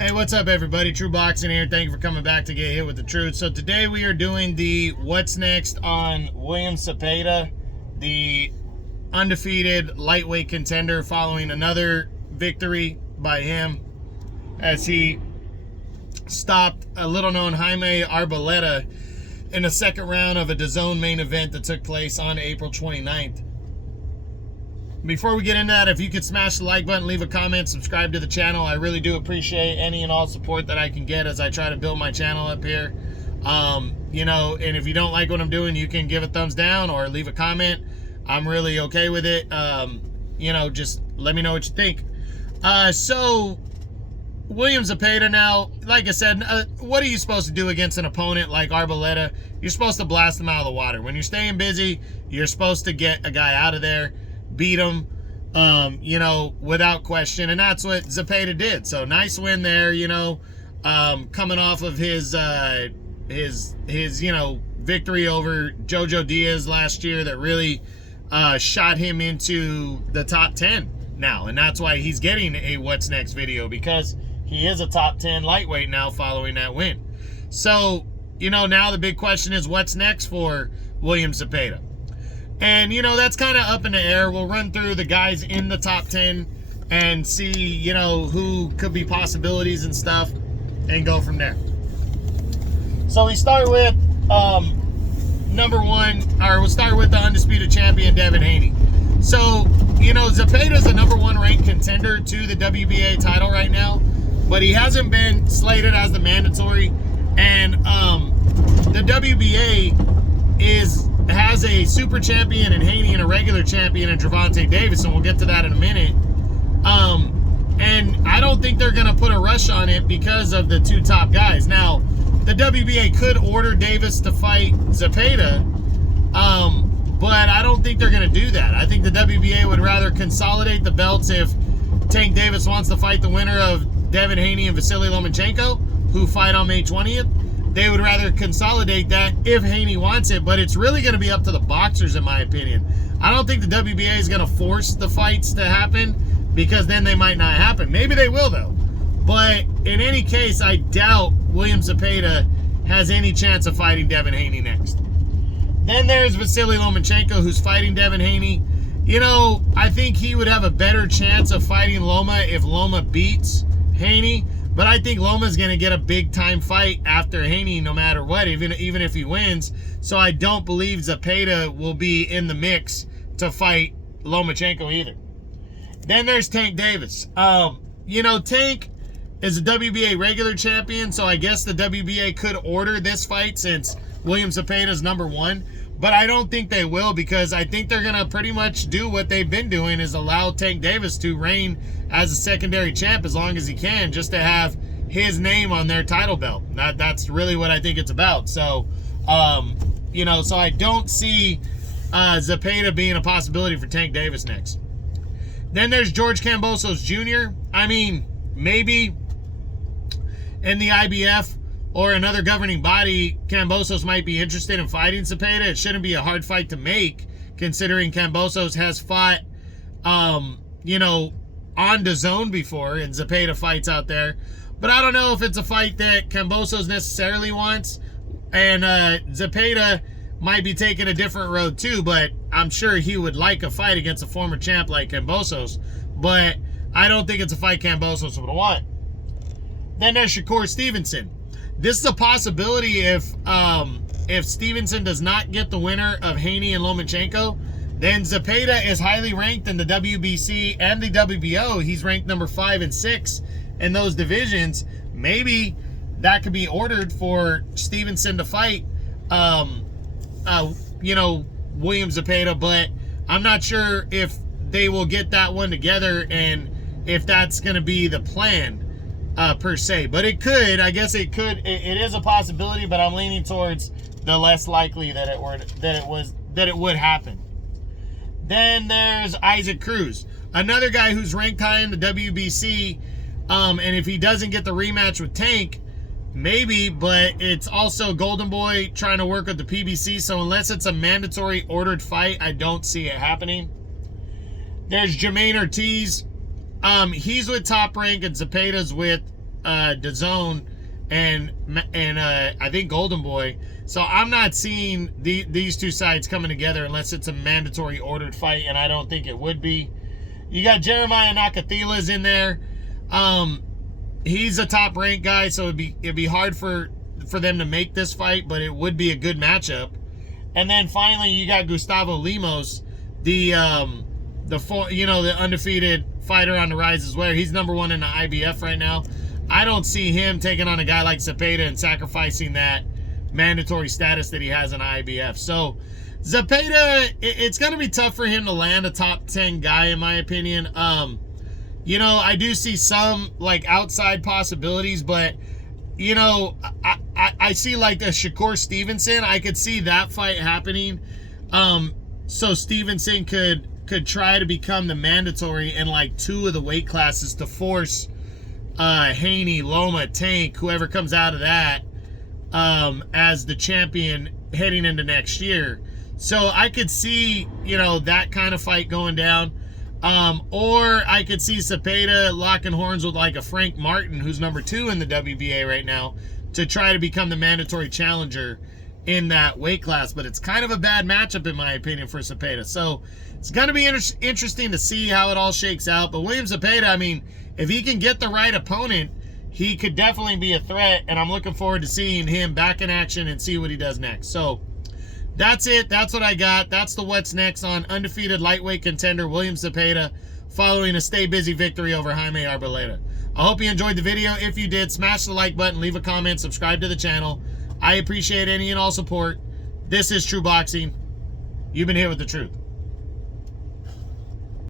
Hey, what's up, everybody? True Boxing here. Thank you for coming back to get hit with the truth. So today we are doing the what's next on William Zepeda, the undefeated lightweight contender, following another victory by him as he stopped a little-known Jaime Arboleda in the second round of a DAZN main event that took place on April 29th. Before we get into that, if you could smash the like button, leave a comment, subscribe to the channel. I really do appreciate any and all support that I can get as I try to build my channel up here. And if you don't like what I'm doing, you can give a thumbs down or leave a comment. I'm really okay with it. Just let me know what you think. So William Zepeda now, like I said, what are you supposed to do against an opponent like Arboleda? You're supposed to blast them out of the water. When you're staying busy, you're supposed to get a guy out of there, beat him, without question. And that's what Zepeda did. So nice win there, coming off of his victory over Jojo Diaz last year that really shot him into the top 10 now. And that's why he's getting a what's next video, because he is a top 10 lightweight now following that win. So, now the big question is what's next for William Zepeda? And, that's kind of up in the air. We'll run through the guys in the top 10 and see, who could be possibilities and stuff and go from there. So we start with we'll start with the undisputed champion, Devin Haney. So, Zepeda's the =1 ranked contender to the WBA title right now, but he hasn't been slated as the mandatory. And the WBA has a super champion in Haney and a regular champion in Gervonta Davis, and we'll get to that in a minute. And I don't think they're going to put a rush on it because of the two top guys. Now, the WBA could order Davis to fight Zepeda, but I don't think they're going to do that. I think the WBA would rather consolidate the belts if Tank Davis wants to fight the winner of Devin Haney and Vasily Lomachenko, who fight on May 20th. They would rather consolidate that if Haney wants it, but it's really going to be up to the boxers, in my opinion. I don't think the WBA is going to force the fights to happen, because then they might not happen. Maybe they will, though. But in any case, I doubt William Zepeda has any chance of fighting Devin Haney next. Then there's Vasily Lomachenko, who's fighting Devin Haney. I think he would have a better chance of fighting Loma if Loma beats Haney. But I think Loma's going to get a big-time fight after Haney no matter what, even if he wins. So I don't believe Zepeda will be in the mix to fight Lomachenko either. Then there's Tank Davis. Tank is a WBA regular champion, so I guess the WBA could order this fight since William Zepeda's #1. But I don't think they will, because I think they're going to pretty much do what they've been doing, is allow Tank Davis to reign as a secondary champ as long as he can, just to have his name on their title belt. That's really what I think it's about. So, so I don't see Zepeda being a possibility for Tank Davis next. Then there's George Kambosos Jr. I mean, maybe in the IBF or another governing body, Kambosos might be interested in fighting Zepeda. It shouldn't be a hard fight to make, considering Kambosos has fought, on DAZN before, and Zepeda fights out there. But I don't know if it's a fight that Kambosos necessarily wants, and Zepeda might be taking a different road too, but I'm sure he would like a fight against a former champ like Kambosos, but I don't think it's a fight Kambosos would want. Then there's Shakur Stevenson. This is a possibility if Stevenson does not get the winner of Haney and Lomachenko. Then Zepeda is highly ranked in the WBC and the WBO. He's ranked number 5 and 6 in those divisions. Maybe that could be ordered for Stevenson to fight, William Zepeda, but I'm not sure if they will get that one together and if that's going to be the plan. Per se, but it could. I guess it could. It is a possibility, but I'm leaning towards the less likely that it would happen. Then there's Isaac Cruz, another guy who's ranked high in the WBC, and if he doesn't get the rematch with Tank, maybe. But it's also Golden Boy trying to work with the PBC, so unless it's a mandatory ordered fight, I don't see it happening. There's Jermaine Ortiz. He's with Top Rank and Zepeda's with DAZN and I think Golden Boy. So I'm not seeing these two sides coming together unless it's a mandatory ordered fight, and I don't think it would be. You got Jeremiah Nakathila's in there. He's a top ranked guy, so it'd be hard for them to make this fight, but it would be a good matchup. And then finally, you got Gustavo Lemos, the undefeated fighter on the rise as well. He's number 1 in the IBF right now. I don't see him taking on a guy like Zepeda and sacrificing that mandatory status that he has in IBF. So Zepeda, it's going to be tough for him to land a top 10 guy, in my opinion. I do see some like outside possibilities, but I see like a Shakur Stevenson. I could see that fight happening. So Stevenson could try to become the mandatory in like 2 of the weight classes to force Haney, Loma, Tank, whoever comes out of that, as the champion heading into next year. So I could see, that kind of fight going down. Or I could see Zepeda locking horns with like a Frank Martin, who's number 2 in the WBA right now, to try to become the mandatory challenger in that weight class. But it's kind of a bad matchup, in my opinion, for Zepeda. So it's going to be interesting to see how it all shakes out. But William Zepeda, I mean, if he can get the right opponent, he could definitely be a threat. And I'm looking forward to seeing him back in action and see what he does next. So that's it. That's what I got. That's the what's next on undefeated lightweight contender William Zepeda, following a stay busy victory over Jaime Arboleda. I hope you enjoyed the video. If you did, smash the like button, leave a comment, subscribe to the channel. I appreciate any and all support. This is True Boxing. You've been here with the truth.